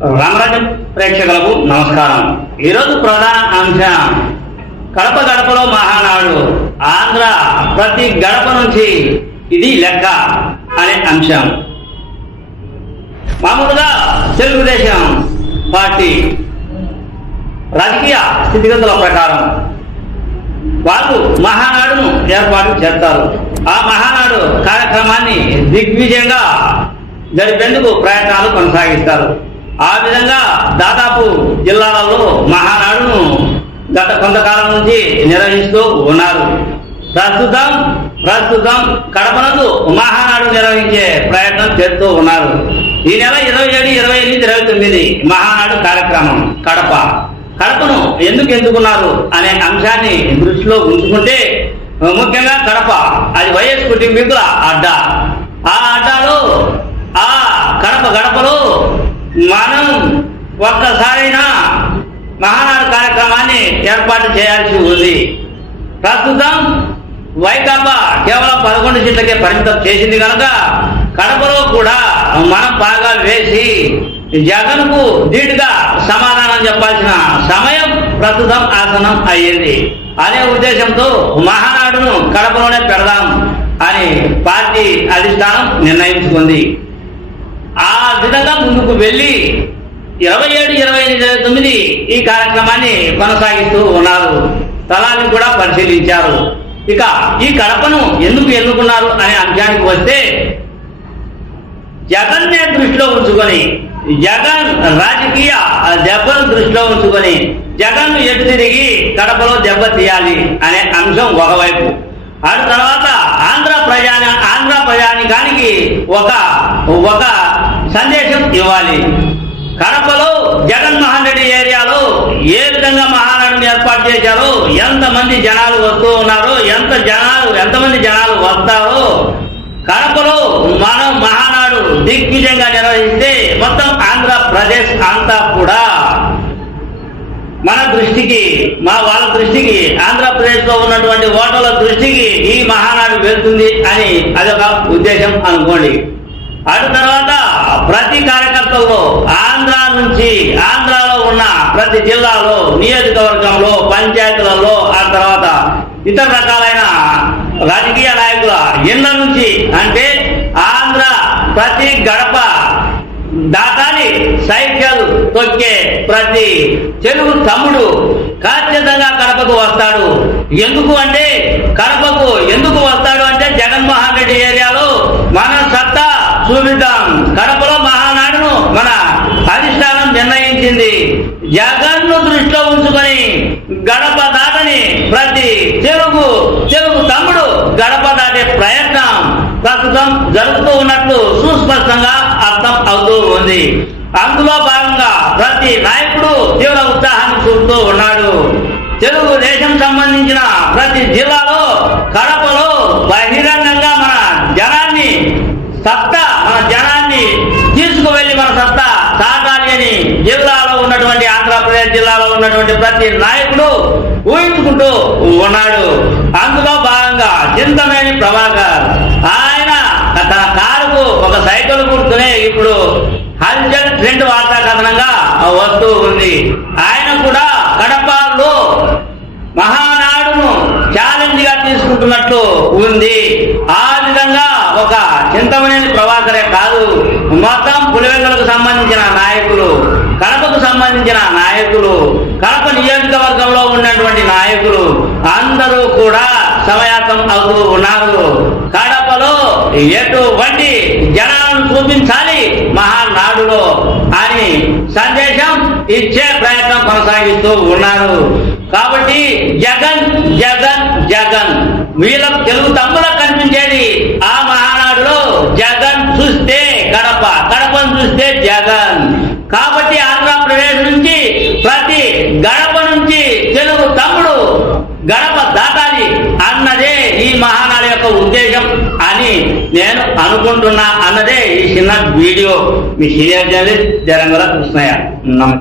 రామరాజు ప్రేక్షకులకు నమస్కారం. ఈరోజు ప్రధాన అంశం కడప గడపలో మహానాడు. ఆంధ్ర ప్రతి గడప నుంచి ఇది లెక్క అనే అంశం. మామూలుగా తెలుగుదేశం పార్టీ రాజకీయ స్థితిగతుల ప్రకారం వాళ్ళు మహానాడును ఏర్పాటు చేస్తారు. ఆ మహానాడు కార్యక్రమాన్ని దిగ్విజయంగా జరిపేందుకు ప్రయత్నాలు కొనసాగిస్తారు. ఆ విధంగా దాదాపు జిల్లాలలో మహానాడును గత కొంతకాలం నుంచి నిర్వహిస్తూ ఉన్నారు. ప్రస్తుతం ప్రస్తుతం కడపనందు మహానాడు నిర్వహించే ప్రయత్నం చేస్తూ ఉన్నారు. ఈ నెల ఇరవై ఏడు ఇరవై ఎనిమిది ఇరవై తొమ్మిది మహానాడు కార్యక్రమం కడప. కడపను ఎందుకు ఎందుకున్నారు అనే అంశాన్ని దృష్టిలో ఉంచుకుంటే ముఖ్యంగా కడప అది వైఎస్ కుటుంబీకుల అడ్డా. ఆ అడ్డాలో ఆ కడప గడపలో మనం ఒక్కసారైనా మహానాడు కార్యక్రమాన్ని ఏర్పాటు చేయాల్సి ఉంది. ప్రస్తుతం వైకాపా కేవలం పదకొండు సీట్లకే పరిమితం చేసింది కనుక కడపలో కూడా మనం బాగా వేసి జగన్కు ధీటుగా సమాధానం చెప్పాల్సిన సమయం ప్రస్తుతం ఆసనం అయ్యింది. అనే ఉద్దేశంతో మహానాడును కడపలోనే పెడదాం అని పార్టీ అధిష్టానం నిర్ణయించుకుంది. విధంగా ముందుకు వెళ్ళి ఇరవై ఏడు ఇరవై ఇరవై తొమ్మిది ఈ కార్యక్రమాన్ని కొనసాగిస్తూ ఉన్నారు. స్థలాన్ని కూడా పరిశీలించారు. ఇక ఈ కడపను ఎందుకు ఎన్నుకున్నారు అనే అంశానికి వస్తే జగన్నే దృష్టిలో ఉంచుకొని జగన్ రాజకీయ దెబ్బను దృష్టిలో ఉంచుకొని జగన్ ఎటు తిరిగి కడపలో దెబ్బ తీయాలి అనే అంశం ఒకవైపు. ఆ తర్వాత ఆంధ్ర ప్రజా ఆంధ్ర ప్రజానికానికి ఒక ఒక సందేశం ఇవ్వాలి. కడపలో జగన్మోహన్ రెడ్డి ఏరియాలో ఏ విధంగా మహానాడుని ఏర్పాటు చేశారో ఎంతమంది జనాలు వస్తూ ఉన్నారో ఎంత జనాలు ఎంతమంది జనాలు వస్తారో కడపలో మనం మహానాడు దిగ్విజయంగా నిర్వహిస్తే మొత్తం ఆంధ్రప్రదేశ్ అంతా కూడా మన దృష్టికి మా వాళ్ళ దృష్టికి ఆంధ్రప్రదేశ్లో ఉన్నటువంటి ఓటర్ల దృష్టికి ఈ మహానాడు వెళ్తుంది అని అదొక ఉద్దేశం అనుకోండి. అటు తర్వాత ప్రతి కార్యకర్తల్లో ఆంధ్ర నుంచి ఆంధ్రాలో ఉన్న ప్రతి జిల్లాలో నియోజకవర్గంలో పంచాయతీలలో ఆ తర్వాత ఇతర రకాలైన రాజకీయ నాయకుల ఇళ్ళ నుంచి అంటే ఆంధ్ర ప్రతి గడప దాటాలి సైకిల్ తొక్కే ప్రతి తెలుగు తమ్ముడు ఖచ్చితంగా కడపకు వస్తాడు. ఎందుకు అంటే కడపకు ఎందుకు వస్తాడు అంటే జగన్మోహన్ రెడ్డి ఏరియాలో మన సత్తా చూపిద్దాం కడపలో మహానాడును మన అధిష్టానం నిర్ణయించింది. జగన్ను దృష్టిలో ఉంచుకొని గడప దాటని ప్రతి తెలుగు తెలుగు తమ్ముడు గడప దాటే ప్రయత్నం ప్రస్తుతం జరుగుతూ ఉన్నట్లు సుస్పష్టంగా అర్థం అవుతూ ఉంది. అందులో భాగంగా ప్రతి నాయకుడు తీవ్ర ఉత్సాహాన్ని చూపుతూ ఉన్నాడు. తెలుగుదేశం సంబంధించిన ప్రతి జిల్లాలో కడపలో బహిరంగ మన జనాన్ని సత్తా మన జనాన్ని తీసుకువెళ్ళి మన సత్తా సాగాలి అని జిల్లాలో ఉన్నటువంటి ఆంధ్రప్రదేశ్ జిల్లాలో ఉన్నటువంటి ప్రతి నాయకుడు ఊహించుకుంటూ ఉన్నాడు. అందులో భాగంగా చింతమేని ప్రభాకర్ ఆయన తన కారుకు ఒక సైకిల్ గుర్తునే ఇప్పుడు హల్చల్ ట్రెండ్ వార్తా కథనంగా వస్తూ ఉంది. ఆయన కూడా కడపలో మహానాడును ఛాలెంజ్గా తీసుకుంటున్నట్లు ఉంది. ఆ విధంగా ఒక చింతమనేని ప్రభాకరే కాదు మొత్తం పులివెందులకు సంబంధించిన నాయకులు సంబంధించిన నాయకులు కడప నియోజకవర్గంలో ఉన్నటువంటి నాయకులు అందరూ కూడా సమయాతం అవుతూ ఉన్నారు. కడపలో ఎటువంటి జనాలను చూపించాలి? మహానాడులో అని సందేశం ఇచ్చే ప్రయత్నం కొనసాగిస్తూ ఉన్నారు. కాబట్టి జగన్ జగన్ జగన్. వీళ్ళ తెలుగు తమ్ములకు కనిపించేది ఆ మహానాడులో జగన్ చూస్తే కడప కడపను చూస్తే జగన్. కాబట్టి గడప నుంచి తెలుగు తమ్ముడు గడప దాటాలి అన్నదే ఈ మహానాడు యొక్క ఉద్దేశం అని నేను అనుకుంటున్నా అన్నదే ఈ చిన్న వీడియో. మీ సీనియర్ జరంగుల కృష్ణయ్య. నమస్తే